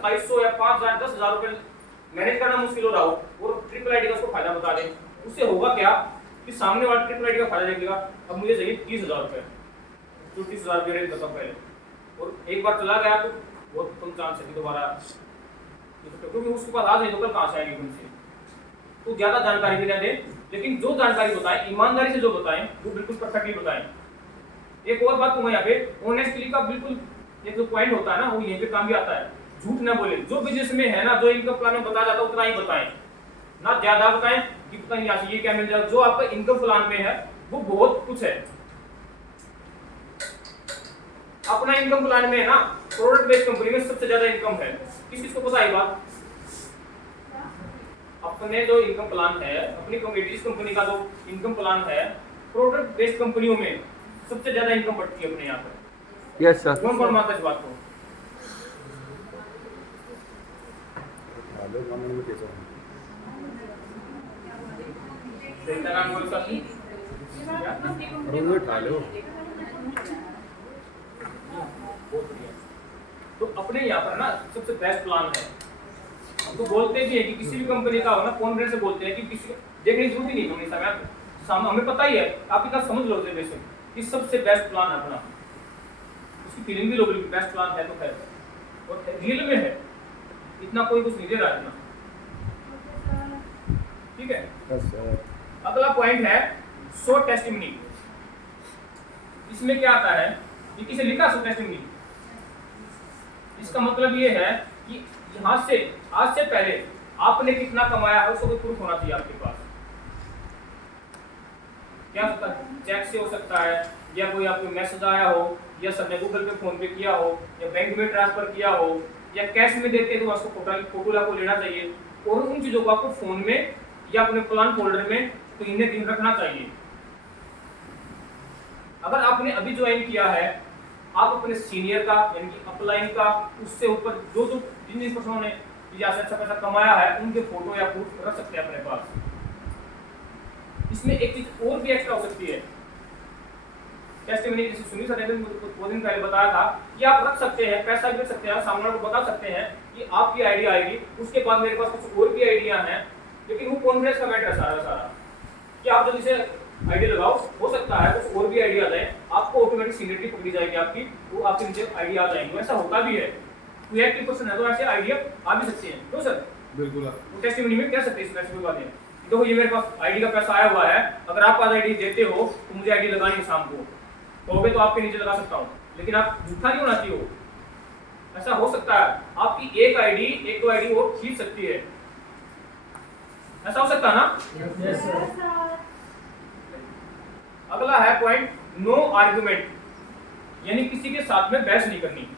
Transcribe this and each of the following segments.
2700 या 5000 10,000 रुपए मैनेज करना मुश्किल हो रहा हो और ट्रिपल आईडी का उसको फायदा बता दे, उससे होगा क्या कि सामने वाला ट्रिपल आईडी का फायदा देखेगा। अब मुझे चाहिए 30,000 रुपए, तो 30,000 रुपये रेट बताओ पहले, और एक बार चला गया तो वो तुम चांस है दोबारा, क्योंकि उसके पास आज नहीं तो कल कहाँ से आएगी तुमसे। तो ज्यादा जानकारी भी ना दे, लेकिन जो जानकारी बताएं ईमानदारी से जो बताएं वो बिल्कुल परफेक्टली बताएं। एक और बात मैं यहाँ पे ऑनेस्टली का बिल्कुल एक जो पॉइंट होता है ना, वो यहीं पे काम भी आता है। झूठ ना बोले, जो बिजनेस में है ना, जो इनकम प्लान में बताया जाता है उतना ही बताएं, ना ज्यादा बताएं कि पता नहीं यहाँ से ये क्या मिल जाएगा। जो आपका इनकम प्लान में है वो बहुत कुछ है। अपना इनकम प्लान में है ना, प्रोडक्ट बेस्ड कंपनी में सबसे ज्यादा इनकम है। किस चीज को पता है बात? अपने जो इनकम प्लान है, अपनी कमोडिटीज कंपनी का जो इनकम प्लान है, प्रोडक्ट बेस्ड कंपनियों में सबसे ज्यादा इनकम बढ़ती है अपने यहाँ पर। Yes sir. कौन मानता है इस बात को? तो अपने यहाँ पर ना सबसे बेस्ट प्लान है। तो बोलते भी है कि किसी भी कंपनी का हो ना, कॉन्फिडेंस से बोलते हैं कि किसी देखने की जरूरत ही नहीं कंपनी सामने, हमें पता ही है, आप इतना समझ लो कि सबसे बेस्ट प्लान है अपना, उसकी फीलिंग भी लो बिल्कुल बेस्ट प्लान है तो है, और रियल में है, इतना कोई कुछ नहीं दे रहा इतना। ठीक है। अगला पॉइंट है शो टेस्टिमनी। इसमें क्या आता है कि किसे लिखा शो टेस्टिमनी, इसका मतलब ये है कि यहाँ से आज से पहले आपने कितना कमाया है उसको कोई प्रूफ होना चाहिए आपके पास। क्या हो सकता है? चेक से हो सकता है, या कोई आपको मैसेज आया हो, या सबने गूगल पे फोन पे किया हो, या बैंक में ट्रांसफर किया हो, या कैश में देते तो उसको फोटो आपको लेना चाहिए, और उन चीजों को आपको फोन में या अपने प्लान फोल्डर में तो इन्हें दिन रखना चाहिए। अगर आपने अभी ज्वाइन किया है, आप अपने सीनियर का यानी कि अपलाइन का, उससे ऊपर जो जिन पर्सनों ने अच्छा पैसा कमाया है उनके फोटो या प्रूफ रख सकते हैं अपने पास। इसमें एक चीज और भी एक्स्ट्रा हो सकती है, टेस्टिमनी जैसे सुनील सर ने कुछ दिन पहले बताया था कि आप रख सकते हैं, पैसा भी रख सकते हैं, सामने वाले को बता सकते हैं कि आपकी आईडी आएगी, उसके बाद मेरे पास कुछ और भी आइडिया हैं, लेकिन वो कॉन्फिडेंस का मैटर है सारा कि आप जल्दी से आईडी लगाओ, हो सकता है कुछ और भी आइडिया आ जाए, आपको ऑटोमेटिक सीनियरिटी पकड़ी जाएगी आपकी, वो आपके नीचे आइडिया आ जाएंगे। ऐसा होता भी है, कोई एक्टिव पर्सन है तो ऐसे आइडिया आ भी सकते हैं। तो सर बिल्कुल वो टेस्टिमनी में कह सकते हैं, इसमें कोई बात नहीं। देखो ये मेरे पास आईडी का पैसा आया हुआ है, अगर आप आज आईडी देते हो तो मुझे आईडी लगानी है शाम को, तो आपके नीचे लगा सकता हूँ, लेकिन आप झूठा नहीं होना चाहिए। ऐसा हो सकता है आपकी एक दो आईडी वो खींच सकती है, ऐसा हो सकता है ना? Yes sir. अगला है पॉइंट नो आर्गुमेंट, यानी किसी के साथ में बहस नहीं करनी।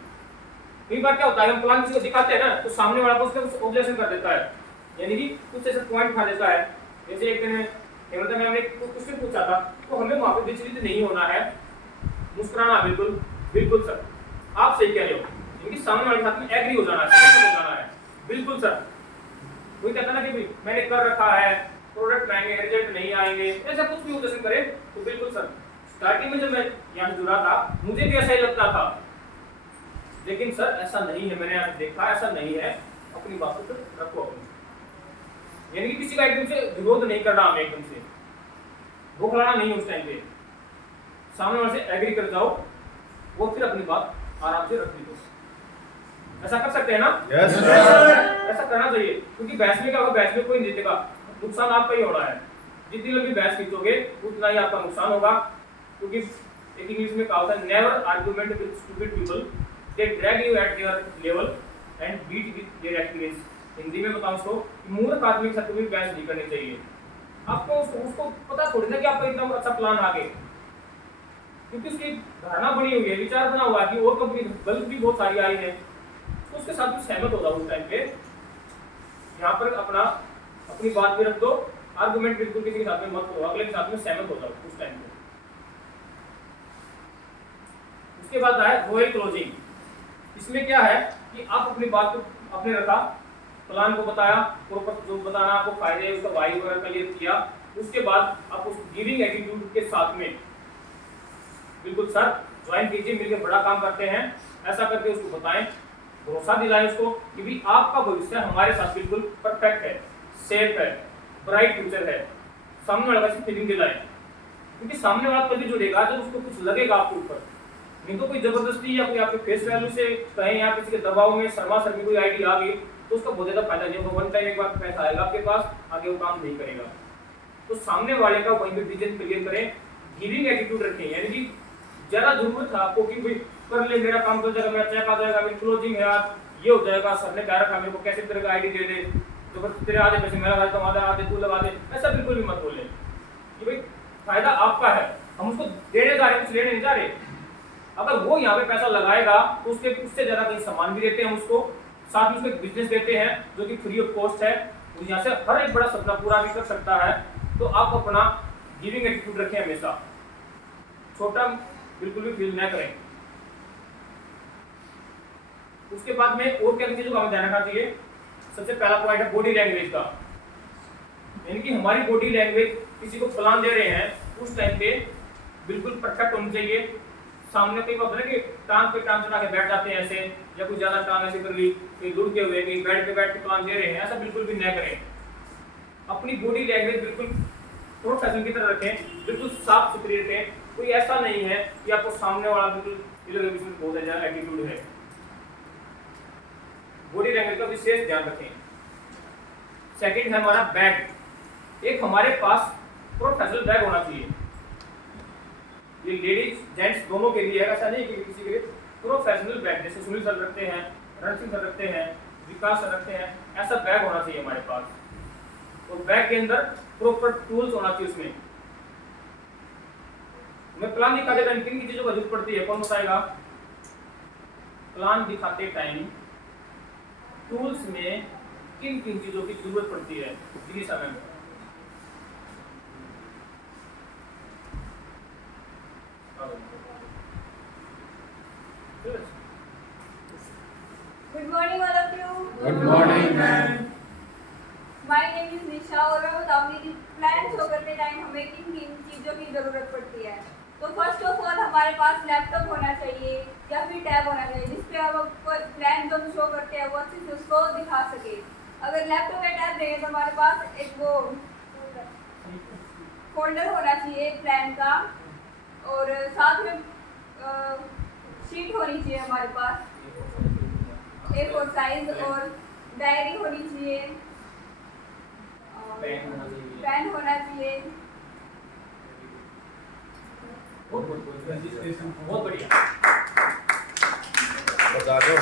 कई बार क्या होता है, हम प्लान किसी को दिखाते हैं ना तो सामने वाला कुछ ऑब्जेक्शन कर देता है, यानी कि कुछ ऐसे पॉइंट उठा देता है। जैसे एक दिन हेमंत मैम ने क्वेश्चन पूछा था, तो हमें वहां पे विचलित नहीं होना है, मुस्कुराना बिल्कुल सर आप सही कह रहे हो, यानी सामने वाले के साथ में एग्री हो जाना है। बिल्कुल सर, कोई कहता ना कि मैंने कर रखा है, प्रोडक्ट आएंगे, रिजल्ट नहीं आएंगे, ऐसा कुछ भी ऑब्जेक्शन करे तो बिल्कुल सर। स्टार्टिंग में जब मैं यहाँ जुड़ा था मुझे भी ऐसा ही लगता था, लेकिन सर ऐसा नहीं है, मैंने यहाँ देखा ऐसा नहीं है, अपनी बातों पर रखो अपनी, यानी कि किसी का एकदम से विरोध नहीं करना, हमें एकदम से बौखलाना नहीं उस टाइम पे, सामने वाले से एग्री कर जाओ वो फिर अपनी बात आराम से रख ली। ऐसा कर सकते हैं ना? यस ऐसा करना चाहिए, क्योंकि बहस में क्या होगा, बहस में कोई नहीं जीतेगा, नुकसान आपका ही होना है। जितनी लंबी बहस खींचोगे उतना ही आपका नुकसान होगा, क्योंकि एक इंग्लिश में कहा था never argument with stupid people, they drag you eight their level and beat with their experience. Hindi में बताऊं तो मूर्ख आदमी के साथ कभी बहस नहीं करनी चाहिए। आपको उसको पता थोड़ी ना कि आपका इतना अच्छा प्लान आगे, क्योंकि उसकी धारणा बनी हुई है, विचार बना हुआ है कि और कंपनी गलत भी बहुत सारी आई है, तो उसके साथ भी सहमत हो जाओ उस टाइम पे। यहाँ पर अपनी बात भी रख दो, आर्गुमेंट बिल्कुल किसी के साथ में मत करो, अगले के साथ में सहमत हो जाओ उस टाइम पे। उसके बाद आए रॉयल क्लोजिंग। इसमें क्या है कि आप अपनी बात को अपने रखा, प्लान को बताया, जो बताना आपको फायदे उसका वाई वगैरह क्लियर किया, उसके बाद आप उस गिविंग एटीट्यूड के साथ में बिल्कुल सर ज्वाइन कीजिए, मिलकर बड़ा काम करते हैं, ऐसा करके उसको बताएं भरोसा दिलाएं उसको कि भी आपका भविष्य हमारे साथ बिल्कुल परफेक्ट है, सेफ है, ब्राइट फ्यूचर है। सामने वाले को फीलिंग दिलाएं, क्योंकि सामने वाला कभी जुड़ेगा जब उसको कुछ लगेगा आपके ऊपर। नहीं तो कोई जबरदस्ती या कोई आपके फेस वैल्यू से कहीं या किसी के दबाव में शर्मा शर्मी कोई आईडी आ गई तो उसका बहुत ज्यादा फायदा नहीं होगा। वन टाइम एक बार पैसा आएगा आपके पास, आगे वो काम नहीं करेगा। तो सामने वाले का वहीं पे विजन क्लियर करें, गिविंग एटीट्यूड रखें, यानी कि ज्यादा जरूरत है आपको कि भाई कर ले, मेरा काम कर जाएगा, मेरा चेक आ जाएगा, मेरी क्लोजिंग है यार, ये हो जाएगा, सर ने कह रखा मेरे को कैसे तरह का आईडी दे दे, तो बस तेरे आधे पैसे मेरा लगा, आधा आधे तू लगा दे, ऐसा बिल्कुल भी मत बोले कि भाई फायदा आपका है, हम उसको देने जा रहे हैं, कुछ लेने नहीं जा रहे। अगर वो यहाँ पे पैसा लगाएगा तो उससे ज्यादा कहीं सामान भी देते हैं हम उसको, साथ में उसको एक बिजनेस देते हैं जो कि फ्री ऑफ कॉस्ट है, वो यहाँ से हर एक बड़ा सपना पूरा भी कर सकता है। तो आप अपना गिविंग एटीट्यूड रखें, हमेशा छोटा बिल्कुल भी फील ना करें। उसके बाद में और क्या चीजों का हमें ध्यान रखना चाहिए। सबसे पहला पॉइंट है बॉडी लैंग्वेज का, यानी कि हमारी बॉडी लैंग्वेज किसी को प्लान दे रहे हैं उस टाइम पे बिल्कुल परफेक्ट होनी चाहिए। सामने कई बार कि टांग पे टांग चढ़ा के बैठ जाते हैं ऐसे, या कुछ ज्यादा टांग ऐसे कर ली, कहीं लुढ़के हुए, कहीं बेड पे बैठ के प्लान दे रहे हैं, ऐसा बिल्कुल भी न करें। अपनी बॉडी लैंग्वेज बिल्कुल प्रोफेशनल की तरह रखें, बिल्कुल साफ सुथरी रखें। कोई ऐसा नहीं है कि आपको सामने वाला बिल्कुल बहुत ज्यादा एटीट्यूड है। बॉडी लैंग्वेज का विशेष ध्यान रखें। सेकंड है हमारा बैग। एक हमारे पास प्रोफेशनल बैग होना चाहिए, ये लेडीज जेंट्स दोनों के लिए है, ऐसा नहीं कि किसी के लिए। प्रोफेशनल बैग जैसे सुनील सर रखते हैं, रणसिंह सर रखते हैं, विकास सर रखते हैं, ऐसा बैग होना चाहिए हमारे पास। तो बैग के अंदर प्रॉपर टूल्स होना चाहिए। उसमें मैं प्लान दिखाते टाइम किन की चीजों का जरूरत पड़ती है, कौन बताएगा? प्लान दिखाते टाइम टूल्स में किन किन चीजों की जरूरत पड़ती है इसी समय में? Good morning all of you. Good morning, ma'am. My name is निशा और मैं बताऊंगी कि प्लान शो करते टाइम हमें किन किन चीज़ों की ज़रूरत पड़ती है। तो फर्स्ट ऑफ ऑल हमारे पास लैपटॉप होना चाहिए या फिर टैब होना चाहिए जिसपे हम प्लान जो शो करते हैं वो अच्छे से उसको दिखा सके। अगर लैपटॉप या टैब नहीं है तो हमारे पास एक वो फोल्डर होना चाहिए प्लान का, और साथ में शीट होनी चाहिए हमारे पास A4 साइज, और डायरी होनी चाहिए, पेन होना चाहिए। बहुत बढ़िया। बता दो।